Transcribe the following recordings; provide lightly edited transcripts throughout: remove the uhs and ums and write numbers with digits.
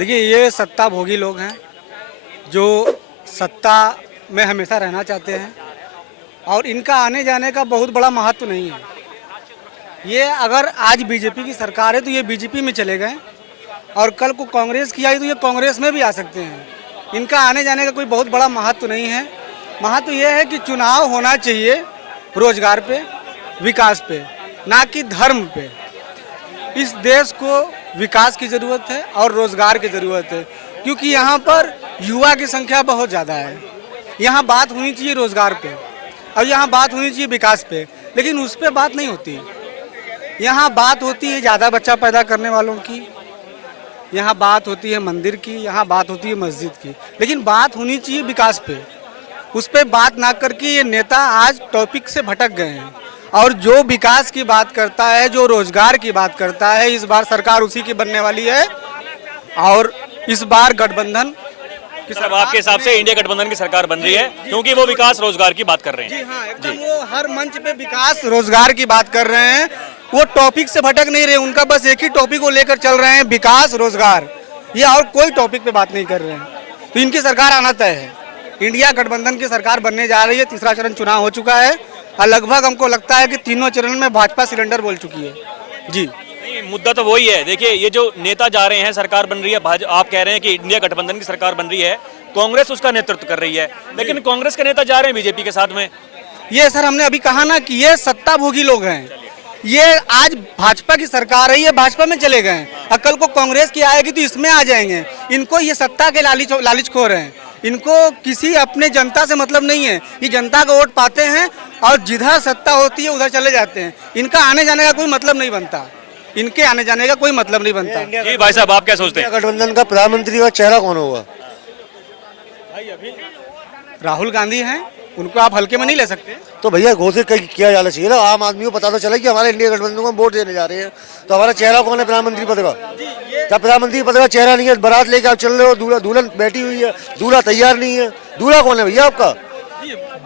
देखिए, ये सत्ता भोगी लोग हैं जो सत्ता में हमेशा रहना चाहते हैं और इनका आने जाने का बहुत बड़ा महत्व नहीं है। ये अगर आज बीजेपी की सरकार है तो ये बीजेपी में चले गए और कल को कांग्रेस की आई तो ये कांग्रेस में भी आ सकते हैं। इनका आने जाने का कोई बहुत बड़ा महत्व नहीं है। महत्व ये है कि चुनाव होना चाहिए रोजगार पे, विकास पे, ना कि धर्म पे। इस देश को विकास की ज़रूरत है और रोज़गार की ज़रूरत है, क्योंकि यहाँ पर युवा की संख्या बहुत ज़्यादा है। यहाँ बात होनी चाहिए रोज़गार पे और यहाँ बात होनी चाहिए विकास पे, लेकिन उस पर बात नहीं होती। यहाँ बात होती है ज़्यादा बच्चा पैदा करने वालों की, यहाँ बात होती है मंदिर की, यहाँ बात होती है मस्जिद की, लेकिन बात होनी चाहिए विकास पे। उस पर बात ना करके ये नेता आज टॉपिक से भटक गए हैं और जो विकास की बात करता है, जो रोजगार की बात करता है, इस बार सरकार उसी की बनने वाली है। और इस बार गठबंधन मतलब आपके हिसाब से इंडिया गठबंधन की सरकार बन रही है क्योंकि वो विकास रोजगार की बात कर रहे हैं। जी हाँ, एकदम वो हर मंच पे विकास रोजगार की बात कर रहे हैं। वो टॉपिक से भटक नहीं रहे, उनका बस एक ही टॉपिक को लेकर चल रहे हैं, विकास रोजगार। ये और कोई टॉपिक पे बात नहीं कर रहे हैं। तो इनकी सरकार आना तय है। इंडिया गठबंधन की सरकार बनने जा रही है। तीसरा चरण चुनाव हो चुका है और लगभग हमको लगता है कि तीनों चरण में भाजपा सिलेंडर बोल चुकी है। जी नहीं, मुद्दा तो वही है। देखिए, ये जो नेता जा रहे हैं, सरकार बन रही है, आप कह रहे हैं कि इंडिया गठबंधन की सरकार बन रही है, कांग्रेस उसका नेतृत्व कर रही है, लेकिन कांग्रेस के नेता जा रहे हैं बीजेपी के साथ में। ये सर हमने अभी कहा ना कि ये सत्ता भोगी लोग हैं। ये आज भाजपा की सरकार है, ये भाजपा में चले गए हैं। अकल को कांग्रेस की आएगी तो इसमें आ जाएंगे। इनको ये सत्ता के लालचखोर हैं। इनको किसी अपने जनता से मतलब नहीं है। ये जनता का वोट पाते हैं और जिधर सत्ता होती है उधर चले जाते हैं। इनका आने जाने का कोई मतलब नहीं बनता। इनके आने जाने का कोई मतलब नहीं बनता। जी भाई साहब, आप क्या सोचते हैं? गठबंधन का प्रधानमंत्री का चेहरा कौन होगा? राहुल गांधी हैं, उनको आप हल्के में नहीं ले सकते। तो भैया घोषित किया जाना चाहिए ना, आम आदमी को पता तो चले कि हमारे इंडिया गठबंधन को वोट देने जा रहे हैं। तो हमारा चेहरा कौन है प्रधानमंत्री पद का? क्या प्रधानमंत्री पद का चेहरा नहीं है? बारात लेके आप चल रहे हो, दूल्हा दुल्हन बैठी हुई है, दूल्हा तैयार नहीं है। दूल्हा कौन है भैया आपका?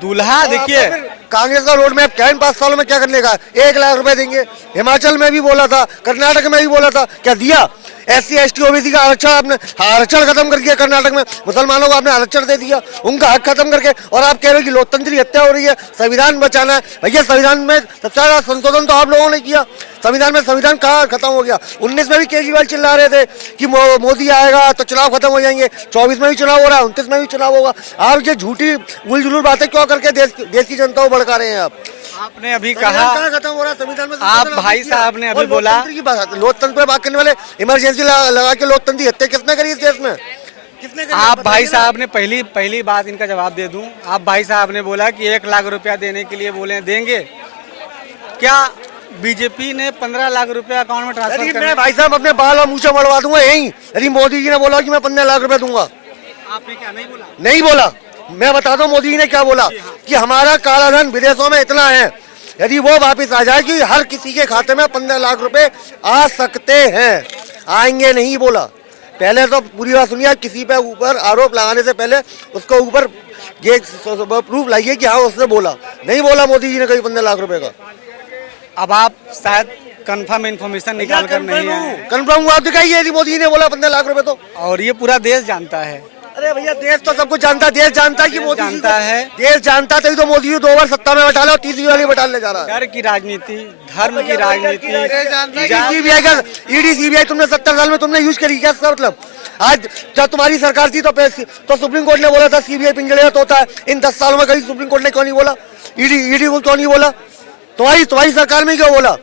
दूल्हा देखिए, कांग्रेस का रोड मैप क्या इन 5 सालों में क्या करने का? 1 लाख रुपए देंगे। हिमाचल में भी बोला था, कर्नाटक में भी बोला था, क्या दिया? SC ST OBC का आरक्षण आपने आरक्षण खत्म कर दिया। कर्नाटक में मुसलमानों को आपने आरक्षण दे दिया, उनका हक खत्म करके। और आप कह रहे हो कि लोकतंत्र की हत्या हो रही है, संविधान बचाना है। भैया संविधान में सबसे ज्यादा संशोधन तो आप लोगों ने किया। संविधान में संविधान कहाँ खत्म हो गया? 19 में भी केजरीवाल चिल्ला रहे थे कि मोदी आएगा तो चुनाव खत्म हो जाएंगे। 24 में भी चुनाव हो रहा है, 29 में भी चुनाव होगा। आप ये झूठी उलझुल बातें क्यों करके देश की जनता को भड़का रहे हैं? आपने अभी कहा खत्म हो रहा है संविधान में। आप भाई साहब ने अभी बोला लोकतंत्र पर बात करने वाले इमरजेंसी लगा के लोकतंत्र की हत्या किसने करी इस देश में? किसने करी? आप भाई साहब ने पहली बात इनका जवाब दे दूं। आप भाई साहब ने बोला कि 1 लाख रुपया देने के लिए बोले देंगे। क्या बीजेपी ने 15 लाख रुपया अकाउंट में ट्रांसफर कर? मैं भाई साहब अपने बाल और मूछें मड़वा दूंगा यही। यदि मोदी जी ने बोला कि मैं 15 लाख रुपए दूंगा। आपने क्या नहीं बोला? नहीं बोला। मैं बता दूं मोदी जी ने क्या बोला कि हमारा काला धन विदेशों में इतना है, यदि वो वापस आ जाए कि हर किसी के खाते में 15 लाख रुपए आ सकते हैं। आएंगे नहीं बोला। पहले तो पूरी बात सुनिए, किसी पे ऊपर आरोप लगाने से पहले उसको ऊपर ये प्रूफ लाइए कि हाँ उसने बोला। नहीं बोला मोदी जी ने कभी 15 लाख रुपए का। अब आप शायद कंफर्म इन्फॉर्मेशन निकाल कर नहीं आए। कंफर्म हुआ दिखाइए यदि मोदी जी ने बोला 15 लाख रुपए तो। और ये पूरा देश जानता है। अरे भैया देश तो सब कुछ जानता है। देश जानता है कि मोदी जी जानता है। देश जानता तभी तो मोदी जी 2 बार सत्ता में बैठा ले और तीसरी वाली बैठाने जा रहा है। डर की राजनीति, धर्म की राजनीति। सीबीआई का ईडी सीबीआई तुमने 70 साल में तुमने यूज करी क्या? इसका मतलब आज जब तुम्हारी सरकार थी तो सुप्रीम कोर्ट ने बोला था सीबीआई पिंजड़े तो होता है। इन 10 सालों में कभी सुप्रीम कोर्ट ने क्यों नहीं बोला? ईडी को क्यों नहीं बोला? तुम्हारी सरकार में क्यों बोला?